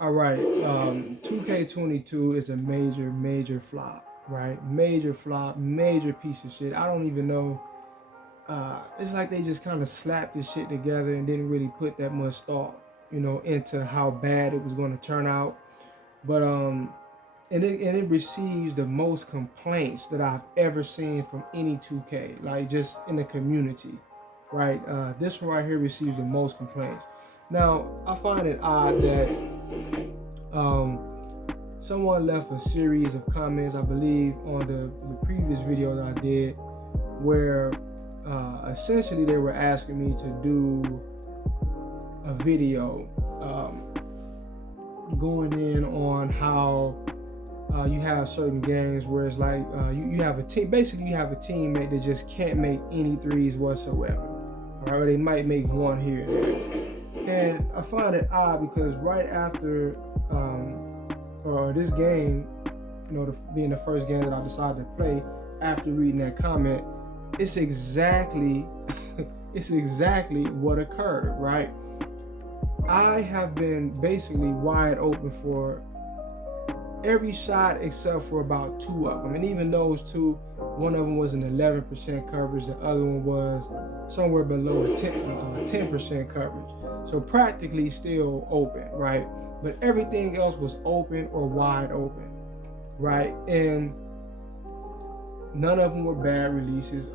All right. 2K22 is a major flop, right? Major flop, major piece of shit. I don't even know. It's like they just kind of slapped this shit together and didn't really put that much thought, into how bad it was going to turn out. But and it receives the most complaints that I've ever seen from any 2K, like just in the community, right? This one right here receives the most complaints. Now, I find it odd that um, someone left a series of comments, I believe, on the previous video that I did, where essentially they were asking me to do a video going in on how you have certain games where it's like you have a team. Basically, you have a teammate that just can't make any threes whatsoever. All right, or they might make one here and there. And I find it odd because right after this game, being the first game that I decided to play after reading that comment, it's exactly it's exactly what occurred, right? I have been basically wide open for every shot except for about two of them. And even those two, one of them was an 11% coverage, the other one was somewhere below 10% coverage. So practically still open, right? But everything else was open or wide open, right? And none of them were bad releases.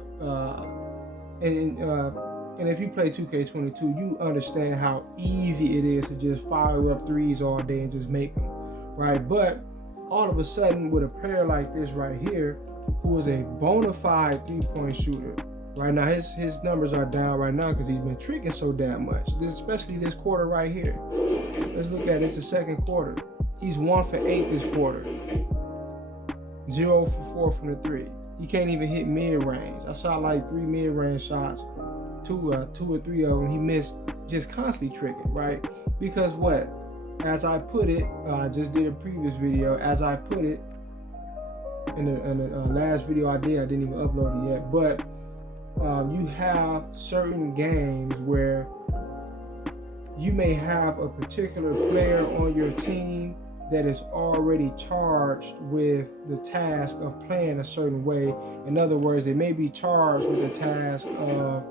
And if you play 2K22, you understand how easy it is to just fire up threes all day and just make them, right? But all of a sudden, with a player like this right here, who is a bona fide three-point shooter, right now his numbers are down right now because he's been tricking so damn much. Especially this quarter right here. Let's look at it. It's the second quarter. He's 1 for 8 this quarter. 0 for 4 from the three. He can't even hit mid-range. I shot like 3 mid-range shots. Two or three of them he missed, just constantly tricking, right? Because what? As I put it, I just did a previous video. As I put it in the last video I didn't even upload it yet. But you have certain games where you may have a particular player on your team that is already charged with the task of playing a certain way. In other words, they may be charged with the task of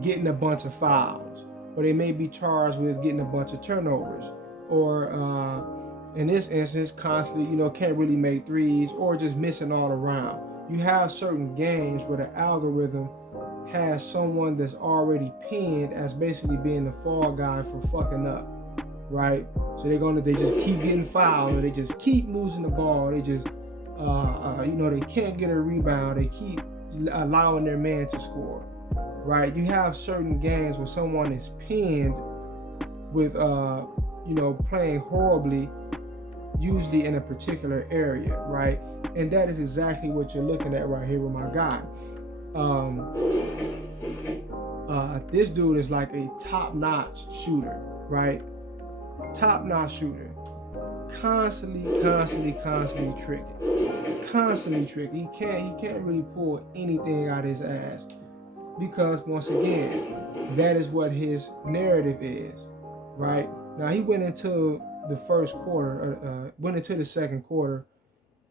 getting a bunch of fouls, or they may be charged with getting a bunch of turnovers, or in this instance, constantly, can't really make threes, or just missing all around. You have certain games where the algorithm has someone that's already pinned as basically being the fall guy for fucking up, right? So they just keep getting fouled, or they just keep losing the ball. They just, they can't get a rebound. They keep allowing their man to score, right? You have certain games where someone is pinned with, playing horribly, usually in a particular area, right? And that is exactly what you're looking at right here with my guy. This dude is like a top-notch shooter, right? Top-notch shooter. Constantly tricking. Constantly tricking. He can't really pull anything out of his ass. Because once again, that is what his narrative is, right? Now he went into the first quarter, went into the second quarter,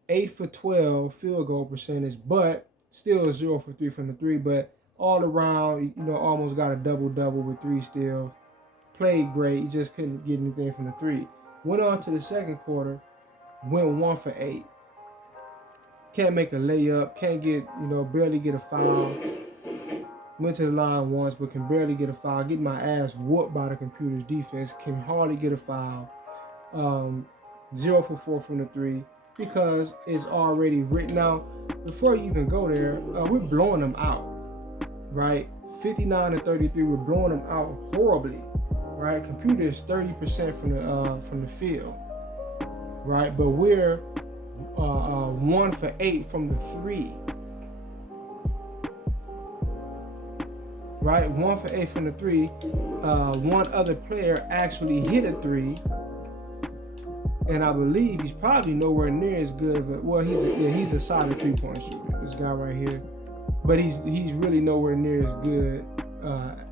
8 for 12 field goal percentage, but still 0 for 3 from the three. But all around, almost got a double-double with 3 steals. Played great, he just couldn't get anything from the three. Went on to the second quarter, went 1 for 8. Can't make a layup, can't get, barely get a foul. Went to the line once, but can barely get a foul. Getting my ass whooped by the computer's defense. Can hardly get a foul. 0 for 4 from the three because it's already written. Now, before you even go there, we're blowing them out, right? 59 to 33, we're blowing them out horribly, right? Computer is 30% from the field, right? But we're 1 for 8 from the three. Right, 1 for 8 from the three. One other player actually hit a three, and I believe he's probably nowhere near as good of a. Well, he's a solid 3-point shooter. This guy right here, but he's really nowhere near as good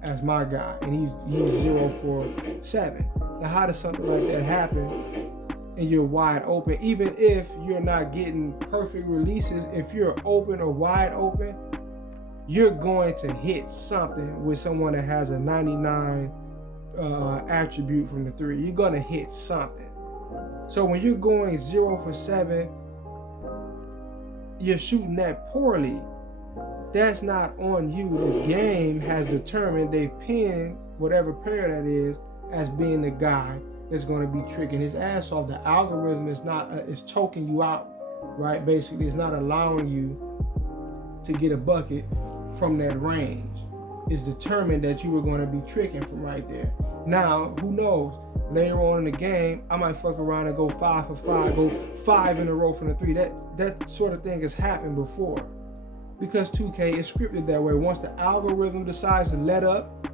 as my guy, and he's 0 for 7. Now, how does something like that happen and you're wide open? Even if you're not getting perfect releases, if you're open or wide open, you're going to hit something with someone that has a 99 attribute from the 3. You're going to hit something. So when you're going 0 for 7, you're shooting that poorly. That's not on you. The game has determined, they've pinned whatever player that is as being the guy that's going to be tricking his ass off. The algorithm is not, is choking you out, right? Basically, it's not allowing you to get a bucket from that range. It's determined that you were going to be tricking from right there. Now, who knows? Later on in the game, I might fuck around and go 5 for 5, go 5 in a row from the 3. That sort of thing has happened before, because 2K is scripted that way. Once the algorithm decides to let up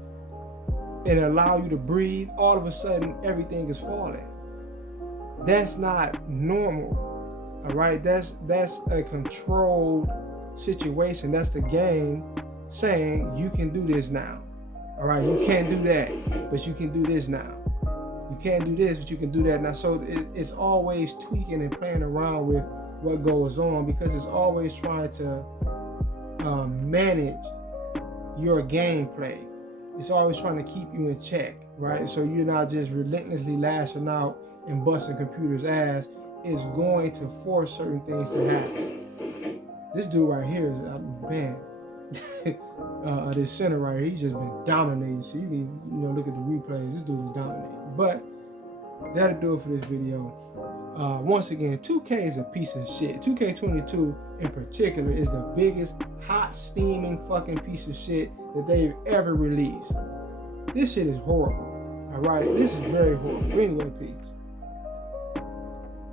and allow you to breathe, all of a sudden everything is falling. That's not normal. All right, that's a controlled situation. That's the game saying you can do this now. All right, you can't do that, but you can do this now. You can't do this, but you can do that now. So it's always tweaking and playing around with what goes on, because it's always trying to manage your gameplay. It's always trying to keep you in check, right? So you're not just relentlessly lashing out and busting computers' ass. It's going to force certain things to happen. This dude right here is, man, this center right here, he's just been dominating. So you can, look at the replays. This dude is dominating. But that'll do it for this video. Once again, 2K is a piece of shit. 2K22 in particular is the biggest hot steaming fucking piece of shit that they've ever released. This shit is horrible. All right, this is very horrible. Anyway, peace.